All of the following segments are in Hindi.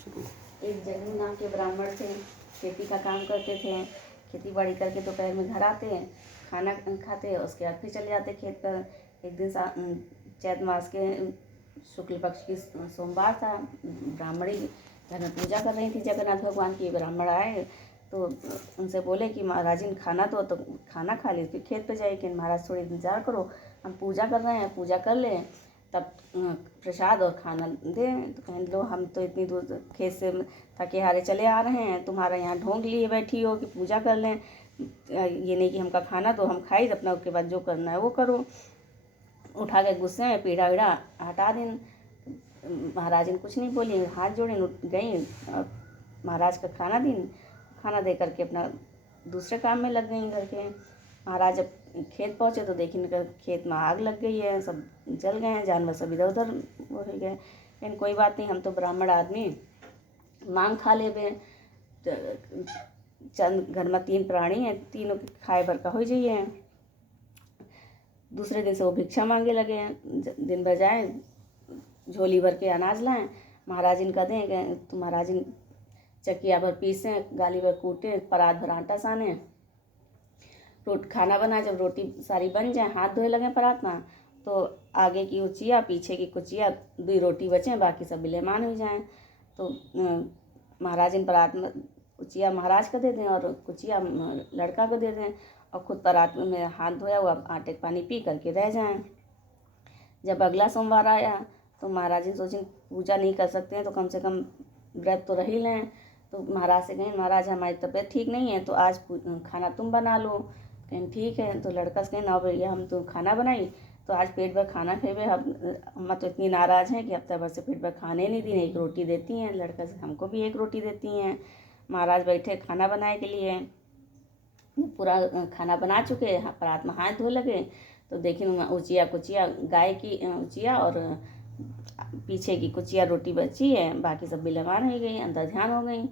एक जगन नाम के ब्राह्मण थे, खेती का काम करते थे। खेती बाड़ी करके दोपहर में घर आते, खाना खाते, उसके बाद फिर चले जाते खेत पर। एक दिन चैत मास के शुक्ल पक्ष की सोमवार था। ब्राह्मणी घर में पूजा कर रही थी जगन्नाथ भगवान की। ब्राह्मण आए तो उनसे बोले कि महाराजिन खाना दो, तो खाना खा ली फिर खेत पे जाए कि महाराज थोड़ी इंतजार करो, हम पूजा कर रहे हैं, पूजा कर लें तब प्रसाद और खाना दें। तो कहें लो, हम तो इतनी दूर खेत से थके हारे चले आ रहे हैं, तुम्हारा यहाँ ढोंग लिए बैठी हो कि पूजा कर लें, ये नहीं कि हमका खाना दो, हम खाई अपना, उसके बाद जो करना है वो करो। उठा के गुस्से में पीढ़ा वीढ़ा हटा दिन। महाराज ने कुछ नहीं बोली, हाथ जोड़े गई और महाराज का खाना दिन। खाना दे करके अपना दूसरे काम में लग गई घर के। महाराज जब खेत पहुँचे तो देखिए खेत में आग लग गई है, सब जल गए हैं, जानवर सब इधर उधर हो गए। लेकिन कोई बात नहीं, हम तो ब्राह्मण आदमी मांग खा लेबे। चंद घर में 3 प्राणी हैं, तीनों खाए भर का हो जाइए। दूसरे दिन से वो भिक्षा मांगे लगे हैं, दिन भर जाए झोली भर के अनाज लाएं, महाराज इनका दें तो महाराज चकिया भर पीसें, गाली भर कूटें, परात भर आटा साने, खाना बनाए। जब रोटी सारी बन जाए, हाथ धोए लगे परात में, तो आगे की उचिया पीछे की कुचिया 2 रोटी बचें, बाकी सब विलेमान हो जाएं। तो महाराज इन परात में उचिया महाराज को दे दें और कुचिया लड़का को दे दें, और खुद परात में हाथ धोया हुआ आटे का पानी पी करके रह जाएं। जब अगला सोमवार आया तो महाराज ने सोची पूजा नहीं कर सकते हैं तो कम से कम व्रत तो रह ही लें। तो महाराज से कहें, महाराज हमारी तबीयत ठीक नहीं है तो आज खाना तुम बना लो। कहें ठीक है। तो लड़का से कहें, ना भैया हम तो खाना बनाई तो आज पेट भर खाना खेबे, हम तो इतनी नाराज़ हैं कि हफ्ता भर से पेट भर खाने नहीं दी, 1 रोटी देती हैं। लड़का से हमको भी 1 रोटी देती हैं। महाराज बैठे खाना बनाए के लिए, पूरा खाना बना चुके, परात में हाथ धो लगे तो देखिए उचिया कुचिया, गाय की उचिया और पीछे की कुचिया रोटी बची है, बाकी सब विलमान हो गई, अंदर ध्यान हो गई।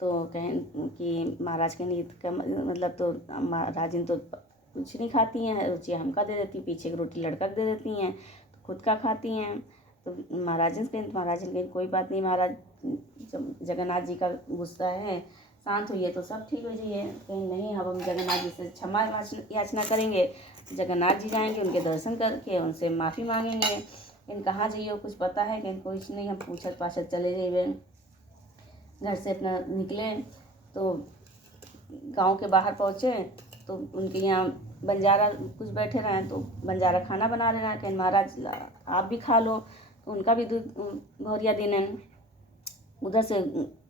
तो कहें कि महाराज के नीत का मतलब, तो महाराजिन तो कुछ नहीं खाती हैं, रुचिया हमका दे देती, पीछे की रोटी लड़का दे देती हैं, तो खुद का खाती हैं। तो महाराजन कहें कोई बात नहीं महाराज, जब जगन्नाथ जी का गुस्सा है शांत हुई है तो सब ठीक हो जाइए। कहीं नहीं, अब हम जगन्नाथ जी से क्षमा याचना करेंगे, जगन्नाथ जी जाएंगे, उनके दर्शन करके उनसे माफ़ी मांगेंगे। इन कहाँ जाइए कुछ पता है कि कुछ नहीं, हम पूछत पाछत चले जाइए। घर से अपना निकले तो गांव के बाहर पहुँचे तो उनके यहाँ बंजारा कुछ बैठे रहे, तो बंजारा खाना बना रहे हैं। कहें महाराज आप भी खा लो, तो उनका भी दूध भौरिया देने। उधर से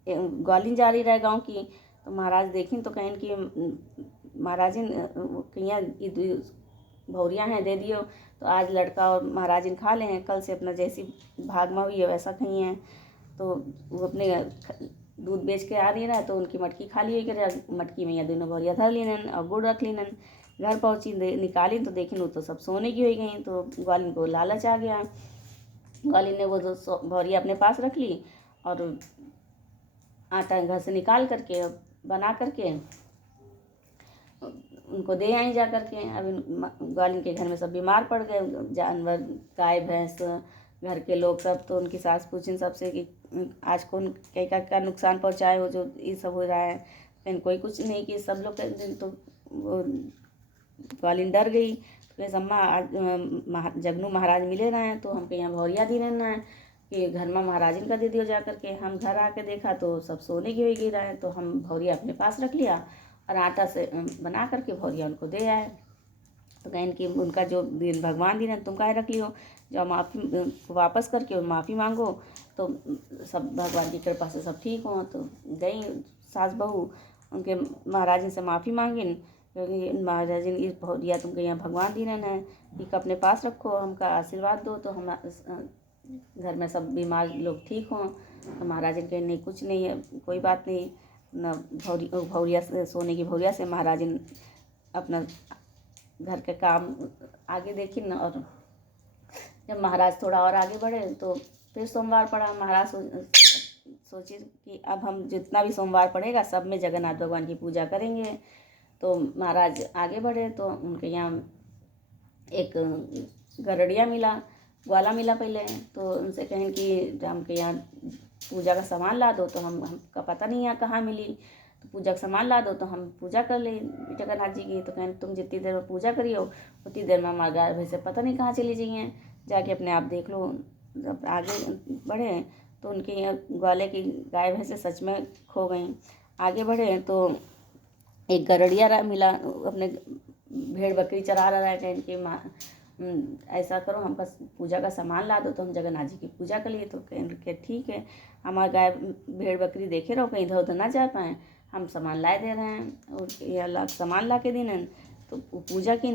ग्वालिन जारी रहे गांव की, तो महाराज देखें तो कहें कि महाराजिन कहिया भौरिया हैं दे दियो, तो आज लड़का और महाराजिन खा लें, कल से अपना जैसी भाग में हुई है वैसा कहीं है। तो वो अपने दूध बेच के आ रही है तो उनकी मटकी खाली है कि मटकी में या दोनों भौरिया धर लीन और गुड़ रख लीन। घर पहुँची निकाली तो देखी वो तो सब सोने की हो गई। तो ग्वालिन को लालच आ गया, ग्वालिन ने वो भौरिया अपने पास रख ली और आटा घर से निकाल करके बना करके उनको दे आई जा करके। अब ग्वालिन के घर में सब बीमार पड़ गए, जानवर गाय भैंस घर के लोग सब। तो उनकी सास पूछी सबसे कि आज कौन क्या नुकसान पहुंचाए हो जो ये सब हो रहा है। लेकिन कोई कुछ नहीं कि सब लोग तो वो ग्वालिन डर गई। तो अम्मा आज जगनू महाराज मिले रहे हैं तो हमके यहाँ भौरिया दी रहना है कि घर में महाराजिन का दे दियो जा करके। हम घर आके देखा तो सब सोने की हो गई रहे, तो हम भौरिया अपने पास रख लिया और आटा से बना करके भौरिया उनको दे आए। तो कहें कि उनका जो दिन भगवान दिन है तुम काहे रख लियो, जब माफ़ी वापस करके माफ़ी मांगो तो सब भगवान की कृपा से सब ठीक हो। तो गई सास बहू उनके महाराजिन से माफ़ी मांगिन, क्योंकि महाराजिन इस भौरिया तुमके यहाँ भगवान दिन है, इक अपने पास रखो, हमका आशीर्वाद दो तो हम घर में सब बीमार लोग ठीक हों। तो महाराजिन कहे नहीं कुछ नहीं है, कोई बात नहीं। न भौरिया से सोने की भौरिया से महाराजिन अपना घर के काम आगे देखी न। और जब महाराज थोड़ा और आगे बढ़े तो फिर सोमवार पड़ा। महाराज सोचे कि अब हम जितना भी सोमवार पड़ेगा सब में जगन्नाथ भगवान की पूजा करेंगे। तो महाराज आगे बढ़े तो उनके यहाँ एक गरड़िया मिला, ग्वाला मिला पहले। तो उनसे कहें कि हमके यहाँ पूजा का सामान ला दो, तो हमका पता नहीं यहाँ कहाँ मिली, तो पूजा का सामान ला दो तो हम पूजा कर ले जगन्नाथ जी की। तो कहें तुम जितनी देर में पूजा करियो उतनी देर में हमारे गाय भैंसे पता नहीं कहाँ चली जाइए, जाके अपने आप देख लो। जब आगे बढ़े तो उनके यहाँ ग्वाले की गाय भैंसे सच में खो गई। आगे बढ़े तो एक गरड़िया मिला, अपने भेड़ बकरी चरा रहा है। कहीं इनकी माँ ऐसा करो, हमका पूजा का सामान ला दो तो हम जगन्नाथ जी की पूजा कर लिए। तो कहें ठीक है, हमारे गाय भेड़ बकरी देखे रहो कहीं इधर उधर ना जा पाएँ, हम सामान लाए दे रहे हैं। और ये अल्लाह सामान ला के दिन तो पूजा की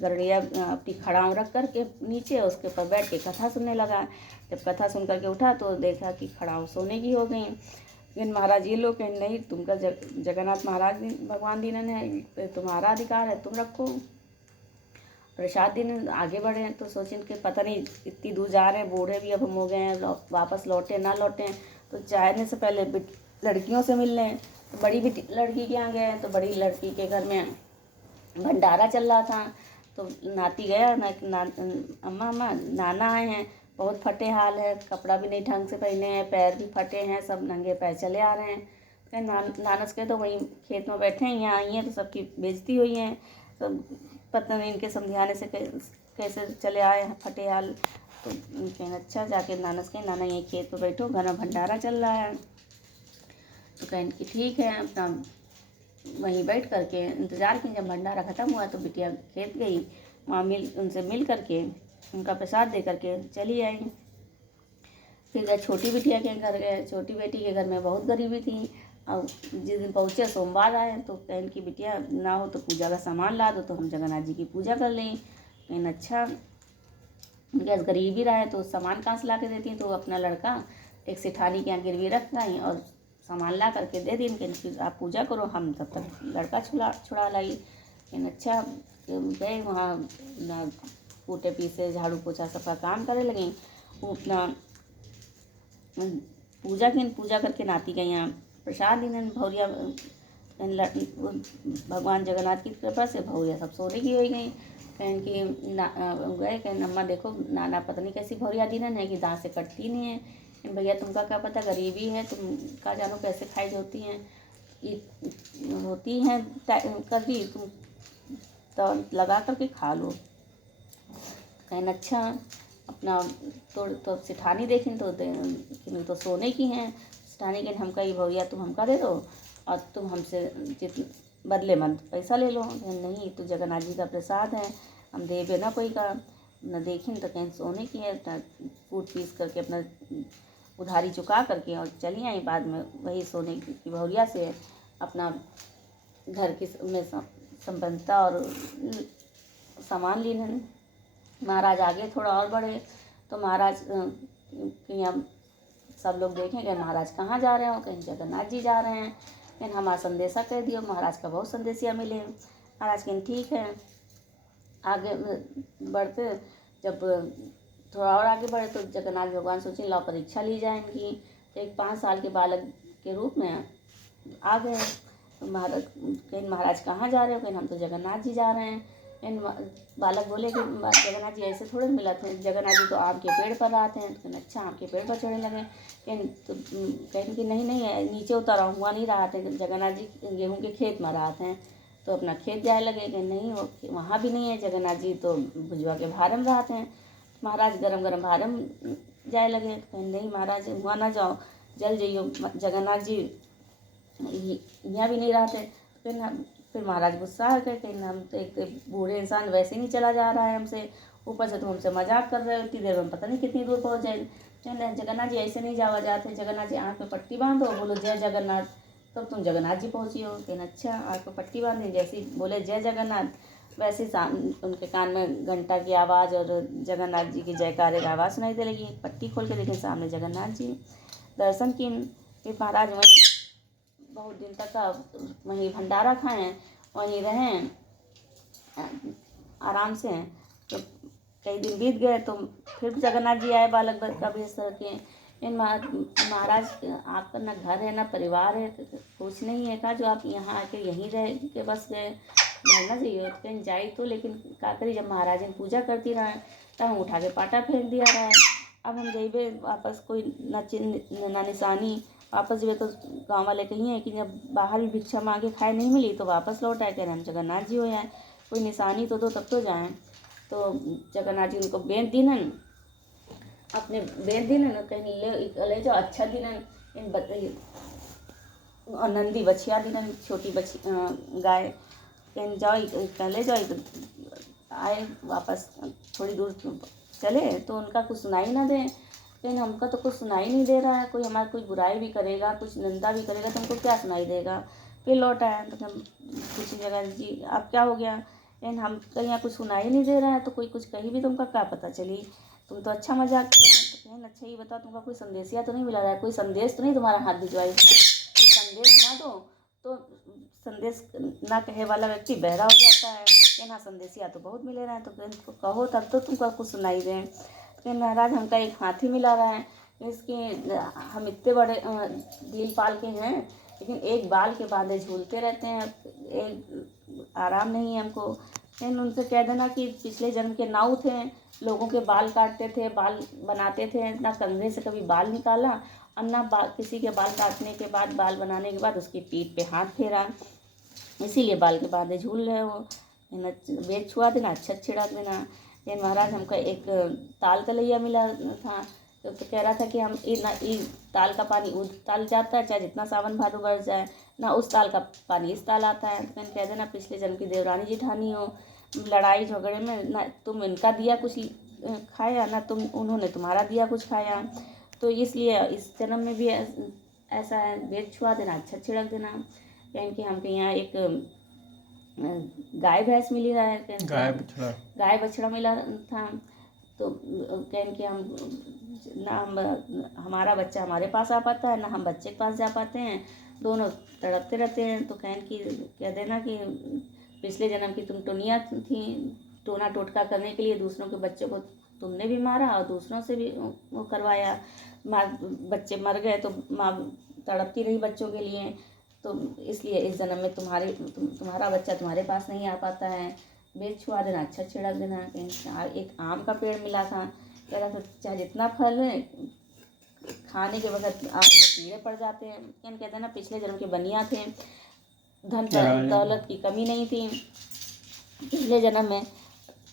गरड़िया अपनी खड़ाऊँ रख कर के नीचे उसके ऊपर बैठ के कथा सुनने लगा। जब कथा सुन करके उठा तो देखा कि खड़ाऊँ सोने की हो गई। लेकिन महाराज ये लोग कहें नहीं, तुमका जगन्नाथ महाराज भगवान दीनन है, तुम्हारा अधिकार है, तुम रखो। प्रसाद दिन आगे बढ़े हैं तो सोचें कि पता नहीं इतनी दूर जा रहे हैं, बूढ़े भी अब हम हो गए हैं, वापस लौटे ना लौटें, तो जाने से पहले लड़कियों से मिल लें। तो बड़ी लड़की के यहाँ गए तो बड़ी लड़की के घर में भंडारा चल रहा था। तो नाती गया अम्मा अम्मा नाना आए हैं, बहुत फटे हाल है, कपड़ा भी नहीं ढंग से पहने हैं, पैर भी फटे हैं, सब नंगे पैर चले आ रहे हैं। नानस के तो वहीं खेत में बैठे हैं, यहाँ आई हैं तो सबकी बेइज्जती हुई है, सब पता नहीं इनके समझाने से कैसे चले आए हैं फटे हाल। तो कहें अच्छा, जाके नानस के नाना यहीं खेत पर बैठो, घर में भंडारा चल रहा है। तो कहें कि ठीक है, अपना वहीं बैठ करके इंतज़ार की। जब भंडारा ख़त्म हुआ तो बिटिया खेत गई, वहाँ उनसे मिल करके उनका प्रसाद दे करके चली आई। फिर गए छोटी बिटिया के घर गए। छोटी बेटी के घर में बहुत गरीबी थी। और जिस दिन पहुँचे सोमवार आए तो कहें कि बिटिया ना हो तो पूजा का सामान ला दो तो हम जगन्नाथ जी की पूजा कर लें। कहें अच्छा, गैस गरीबी रहा है तो सामान कहाँ से ला के देती हैं। तो अपना लड़का एक सेठानी के यहाँ गिरवी रख आई और सामान ला करके दे दी कि आप पूजा करो, हम तब तक लड़का छुड़ा लाई। लेकिन अच्छा, गए वहाँ ना कूटे पीसे झाड़ू पोछा सबका काम करे लगे। वो अपना पूजा करके नाती के यहाँ प्रसाद दिन भौरिया भगवान जगन्नाथ की कृपा से भौरिया सब सोने की हो गई। कहें कि गए कहें अम्मा देखो नाना पता नहीं कैसी भौरिया दीनन है कि दाँत से कटती नहीं है। भैया तुमका क्या पता, गरीबी है, तुम का जानो कैसे खाई होती हैं, होती हैं कभी तुम तो लगा करके खा लो। कहना अच्छा, अपना तो सेठानी देखी तो सोने की हैं। सेठानी के हमका ये भैया तुम हमका दे दो और तुम हमसे बदले मत पैसा ले लो। नहीं, तो जगन्नाथ जी का प्रसाद है, हम देवे ना कोई का न देखी तो कहीं सोने की है। कूट पीस करके अपना उधारी चुका करके और चली आई। बाद में वही सोने की भौरिया से अपना घर की में संपन्नता और सामान लेने। महाराज आगे थोड़ा और बढ़े तो महाराज के यहाँ सब लोग देखेंगे महाराज कहाँ जा रहे हो, कहीं जगन्नाथ जी जा रहे हैं। कहीं हमारा संदेशा कह दियो, महाराज का बहुत संदेशिया मिले। महाराज कहें ठीक है। आगे बढ़ते जब थोड़ा और आगे बढ़े तो जगन्नाथ भगवान सोचे ला परीक्षा ली जाए इनकी। तो एक 5 साल के बालक के रूप में आ गए। तो महाराज कहाँ जा रहे हो, कहीं हम तो जगन्नाथ जी जा रहे हैं। इन बालक बोले कि जगन्नाथ जी ऐसे थोड़े मिला थे, जगन्नाथ जी तो आम के पेड़ पर आते हैं। तो अच्छा, आम के पेड़ पर चढ़ने लगे। तो कहें कि नहीं नहीं नीचे उतर हुआ नहीं रहा थे, जगन्नाथ जी गेहूँ के खेत में रहा थे। तो अपना खेत जाए लगे कि नहीं वहाँ भी नहीं है, जगन्नाथ जी तो भुजवा के भारम रहते हैं। महाराज गरम गरम भारम जाए लगे। कहें नहीं महाराज वहाँ ना जाओ, जल जाइयो, जगन्नाथ जी यहाँ भी नहीं रहते। फिर महाराज गुस्सा आ गए कि हम तो एक बूढ़े इंसान वैसे नहीं चला जा रहा है हमसे, ऊपर से तुम हमसे मजाक कर रहे हो, इतनी देर में पता नहीं कितनी दूर पहुँच जाए। जगन्नाथ जी ऐसे नहीं जावा जाते, जगन्नाथ जी आँख में पट्टी बांधो, बोलो जय जगन्नाथ, तब तुम जगन्नाथ जी पहुँची हो। कहना अच्छा, आँख में पट्टी बांधी, जैसे ही बोले जय जगन्नाथ वैसे ही उनके कान में घंटा की आवाज़ और जगन्नाथ जी की जयकारे की आवाज़ सुनाई दे लगी। पट्टी खोल के देखें सामने जगन्नाथ जी। दर्शन की। फिर महाराज वहीं बहुत दिन तक वहीं भंडारा खाएं, वहीं रहें आराम से। तो कई दिन बीत गए तो फिर जगन्नाथ जी आए बालक का भेष के। इन महाराज आपका ना घर है ना परिवार है, कुछ नहीं है का जो आप यहाँ आके यहीं रह के बस गए, रहना चाहिए कहीं जाई तो। लेकिन का करी, जब महाराज ने पूजा करती रहे तब हम उठा के पाटा फेंक दिया रहा है। अब हम जइबे वापस कोई ना चिन्ह ना निशानी, वापस जइबे तो गाँव वाले कहिए कि जब बाहर भी भिक्षा मांगे खाए नहीं मिली तो वापस लौट आए, कह रहे हम जगन्नाथ जी हो आए, कोई निशानी तो दो तब तो जाएँ। तो जगन्नाथ जी उनको बेच दीनन, अपने बेच दीनन, कहीं ले जाओ अच्छा दीनन इन और नंदी बछिया दीनन, छोटी गाय, कहीं जाओ ले जाओ। आए वापस थोड़ी दूर चले तो उनका कुछ सुनाई ना दे, लेकिन हमका तो कुछ सुनाई नहीं दे रहा है, कोई हमारी कोई बुराई भी करेगा, कुछ निंदा भी करेगा तो हमको क्या सुनाई देगा। फिर लौट आया तो हम पूछी जगन्नाथ जी आप क्या हो गया, लेकिन हम कहीं यहाँ कुछ सुनाई नहीं दे रहा है, तो कोई कुछ कही भी तुमका क्या पता चली, तुम तो अच्छा मजाक किया। तो कहें अच्छा ही बताओ तुमका कोई संदेश या तो नहीं मिला रहा है, कोई संदेश तो नहीं तुम्हारा हाथ भिजवाई, कोई संदेश ना दो तो संदेश ना कहे वाला व्यक्ति बहरा हो जाता है, कि ना संदेशिया तो बहुत मिले रहे हैं, तो कहो तब तो तुमको कुछ सुनाई दें। कि महाराज हमका एक हाथी मिला रहा है, इसके हम इतने बड़े दिल पाल के हैं, लेकिन एक बाल के बांधे झूलते रहते हैं, एक आराम नहीं है हमको। लेकिन उनसे कह देना कि पिछले जन्म के नाऊ थे, लोगों के बाल काटते थे, बाल बनाते थे, ना कंधे से कभी बाल निकाला और ना किसी के बाल काटने के बाद, बाल बनाने के बाद उसकी पीठ पे हाथ फेरा, इसीलिए बाल के बांधे झूल रहे हो। बेच छुआ देना, अच्छा छिड़क देना। लेकिन महाराज हमको एक ताल तलैया मिला था, तो कह रहा था कि हम ताल का पानी उस ताल जाता है, चाहे जितना सावन भादो बरस जाए, ना उस ताल का पानी इस ताल आता है। तो कह देना पिछले जन्म की देवरानी जेठानी हो, लड़ाई झगड़े में ना तुम इनका दिया कुछ खाया, ना उन्होंने तुम्हारा दिया कुछ खाया, तो इसलिए इस जन्म में भी ऐसा है। बेच छुआ देना, अच्छा छिड़क देना। कहें कि हमके यहाँ एक गाय भैंस मिली रहा है, गाय बछड़ा मिला था, तो कहें कि हम हमारा बच्चा हमारे पास आ पाता है, ना हम बच्चे के पास जा पाते हैं, दोनों तड़पते रहते हैं। तो कहें कि कह देना कि पिछले जन्म की तुम टुनिया थी, टोना टोटका करने के लिए दूसरों के बच्चों को तुमने भी मारा और दूसरों से भी वो करवाया, बच्चे मर गए तो माँ तड़पती रही बच्चों के लिए, तो इसलिए इस जन्म में तुम्हारा बच्चा तुम्हारे पास नहीं आ पाता है। बेच छुआ देना, अच्छा छिड़क देना। एक आम का पेड़ मिला था, कह रहा था चाहे जितना फल है खाने के वक्त आम में कीड़े पड़ जाते हैं, कहते हैं ना पिछले जन्म के बनिया थे, धन दौलत की कमी नहीं थी पिछले जन्म में,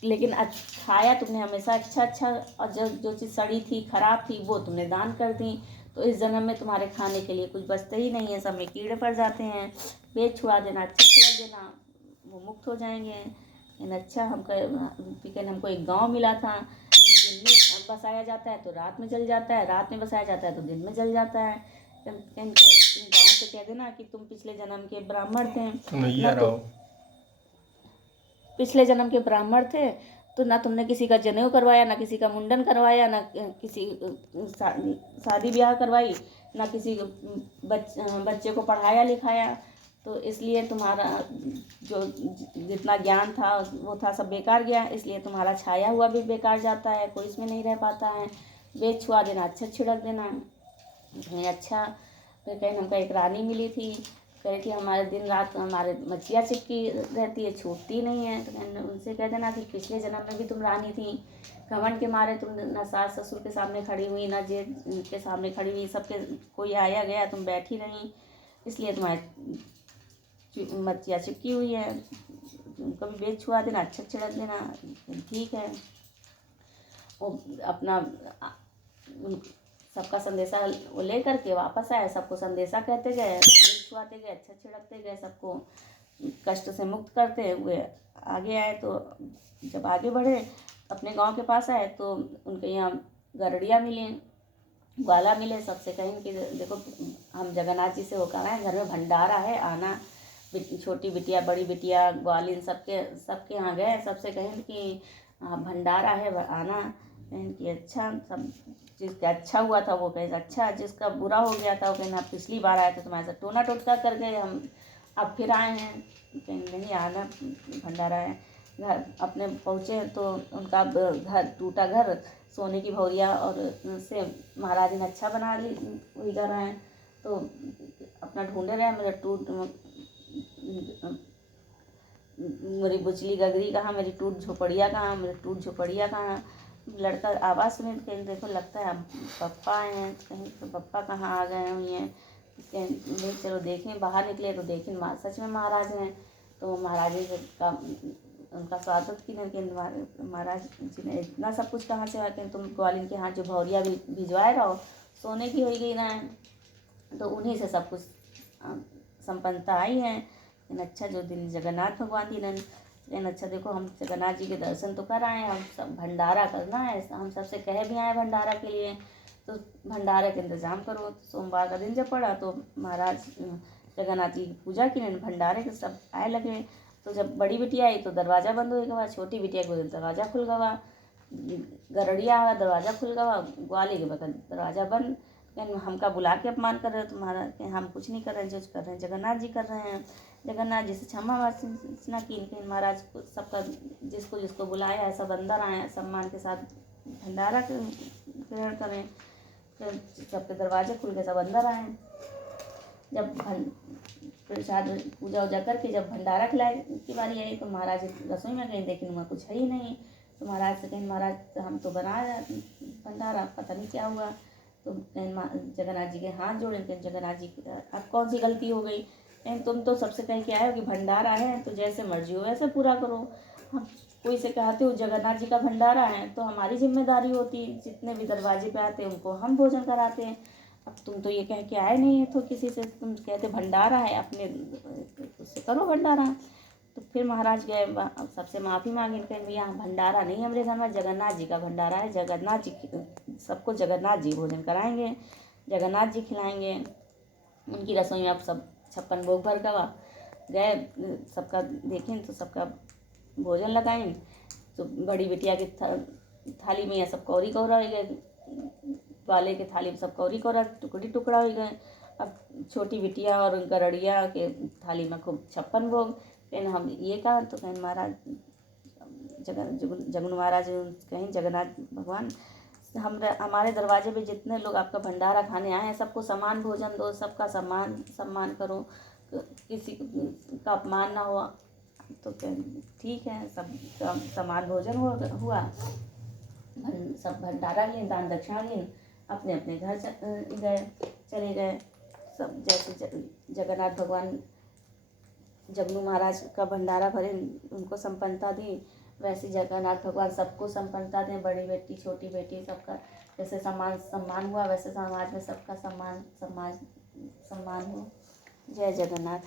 लेकिन खाया तुमने हमेशा अच्छा, और जो चीज़ सड़ी थी खराब थी वो तुमने दान कर दी, तो इस जन्म में तुम्हारे खाने के लिए कुछ बचते ही नहीं है, सब में कीड़े पड़ जाते हैं। बेच छुआ देना, अच्छा छिड़क देना, वो मुक्त हो जाएंगे। लेकिन अच्छा हमको एक गांव मिला था, दिन में बसाया जाता है तो रात में जल जाता है, रात में बसाया जाता है तो दिन में जल जाता है। गाँव से कह देना कि तुम पिछले जन्म के ब्राह्मण थे, पिछले जन्म के ब्राह्मण थे, तो ना तुमने किसी का जनेऊ करवाया, ना किसी का मुंडन करवाया, ना किसी शादी ब्याह करवाई, ना किसी बच्चे को पढ़ाया लिखाया, तो इसलिए तुम्हारा जो जितना ज्ञान था वो था सब बेकार गया, इसलिए तुम्हारा छाया हुआ भी बेकार जाता है, कोई इसमें नहीं रह पाता है। बेच छुआ देना, अच्छा छिड़क देना। अच्छा फिर कहीं हमको एक रानी मिली थी, कहे कि हमारे दिन रात हमारे मच्छियाँ चिपकी रहती है, छूटती नहीं है, तो उनसे कह देना कि पिछले जन्म में भी तुम रानी थी, घमंड के मारे तुम ना सास ससुर के सामने खड़ी हुई, ना जेठ के सामने खड़ी हुई, सबके कोई आया गया तुम बैठी रही, इसलिए तुम्हारी मच्छियाँ चिपकी हुई है। कभी बेच छुआ देना, अच्छा छिड़क देना, ठीक है। वो अपना सबका संदेशा वो ले करके वापस आए, सबको संदेशा कहते गए, छुआते गए, अच्छा छिड़कते गए, सबको कष्ट से मुक्त करते हुए आगे आए। तो जब आगे बढ़े अपने गांव के पास आए तो उनके यहाँ गरड़िया मिले, ग्वाला मिले, सबसे कहें कि देखो हम जगन्नाथ जी से होकर आए, घर में भंडारा है, आना। छोटी बिटिया बड़ी बिटिया ग्वालिन सबके यहाँ गए, सबसे कहें कि भंडारा है आना। कहें कि अच्छा, सब जिसका अच्छा हुआ था वो कहे अच्छा, जिसका बुरा हो गया था वो कहना पिछली बार आए थे तुम्हारे साथ टोना टोटका कर गए, हम अब फिर आए हैं, कहें नहीं आना भंडारा है। घर अपने पहुँचे तो उनका घर टूटा घर, सोने की भौरिया और से महाराज ने अच्छा बना ली वही घर है, तो अपना ढूंढे रहे, मेरी बुचली गगरी कहाँ, मेरी टूट झोपड़िया कहाँ, मेरी टूट झोपड़िया कहाँ। लड़का आवाज़ सुने तो कहीं देखो लगता है हम पप्पा आए हैं, कहीं तो पप्पा कहाँ आ गए हुए हैं। नहीं चलो देखें, बाहर निकले तो देखें सच में महाराज हैं। तो महाराज जी का उनका स्वागत की, लेकिन महाराज जी ने इतना सब कुछ कहाँ से आके तुम ग्वालिन के हाथ जो भौरिया भी भिजवाए रहो सोने की हो गई ना, तो उन्हीं से सब कुछ संपन्नता आई है। लेकिन अच्छा जो दिन जगन्नाथ भगवान की लेकिन अच्छा देखो हम जगन्नाथ जी के दर्शन तो कर आए हैं, हम सब भंडारा करना है, हम सबसे कहे भी आए भंडारा के लिए, तो भंडारे का इंतज़ाम करो। तो सोमवार का दिन जब पड़ा तो महाराज जगन्नाथ जी की पूजा की, भंडारे के सब आए लगे। तो जब बड़ी बिटिया आई तो दरवाज़ा बंद हो गया, छोटी बिटिया को दरवाज़ा खुल गया, गरड़िया आया दरवाज़ा खुल गया, ग्वाली के बगल दरवाज़ा बंद। हमका बुला के अपमान कर रहे हो तुम्हारा, हम कुछ नहीं कर रहे हैं, जो कर रहे हैं जगन्नाथ जी कर रहे हैं। जगन्नाथ जी से क्षमा याचना की, लेकिन महाराज सबका जिसको जिसको बुलाया है सब अंदर आए सम्मान के साथ भंडारा ग्रहण करें। फिर सबके दरवाजे खुल के सब अंदर आए। जब प्रसाद पूजा वूजा करके जब भंडारा खिलाए की बारी आई तो महाराज रसोई में गए, लेकिन वहाँ कुछ है ही नहीं। तो महाराज से कहीं महाराज हम तो बना रहे भंडारा, पता नहीं क्या हुआ। तो जगन्नाथ जी के हाथ जोड़े, जगन्नाथ जी अब कौन सी गलती हो गई, कहीं तुम तो सबसे कहीं क्या है कि भंडारा है तो जैसे मर्जी हो वैसे पूरा करो। हम कोई से कहते हो जगन्नाथ जी का भंडारा है तो हमारी जिम्मेदारी होती, जितने भी दरवाजे पे आते हैं उनको हम भोजन कराते हैं। अब तुम तो ये कह के आए नहीं है तो किसी से तुम कहते भंडारा है, अपने उससे करो भंडारा। तो फिर महाराज गए सबसे माफ़ी मांगी, कहीं भैया भंडारा नहीं हमारे घर में, जगन्नाथ जी का भंडारा है, जगन्नाथ जी सबको जगन्नाथ जी भोजन कराएंगे, जगन्नाथ जी खिलाएंगे। उनकी रसोई में अब सब 56 भोग भर गवा गए, सबका देखें तो सबका भोजन लगाएं। तो बड़ी बिटिया की थाली में यह सब कौरी कौरा हो गए, वाले के थाली में सब कौरी कौरा टुकड़ी टुकड़ा हो गए। अब छोटी बिटिया और गरड़िया के थाली में खूब 56 भोग। फिर हम ये कहा तो कहीं महाराज जगनू महाराज कहीं जगन्नाथ भगवान हमारे दरवाजे पे जितने लोग आपका भंडारा खाने आए हैं सबको समान भोजन दो, सबका सम्मान करो, किसी का अपमान ना हुआ। तो ठीक है, सब समान भोजन हुआ, सब भंडारा लिए, दान दक्षिणा लिए, अपने अपने घर चले गए। सब जैसे जगन्नाथ भगवान जगनू महाराज का भंडारा भरे उनको संपन्नता दी, वैसे जगन्नाथ भगवान सबको संपन्नता दें, बड़ी बेटी छोटी बेटी सबका जैसे सम्मान हुआ वैसे समाज में सबका सम्मान हो। जय जगन्नाथ।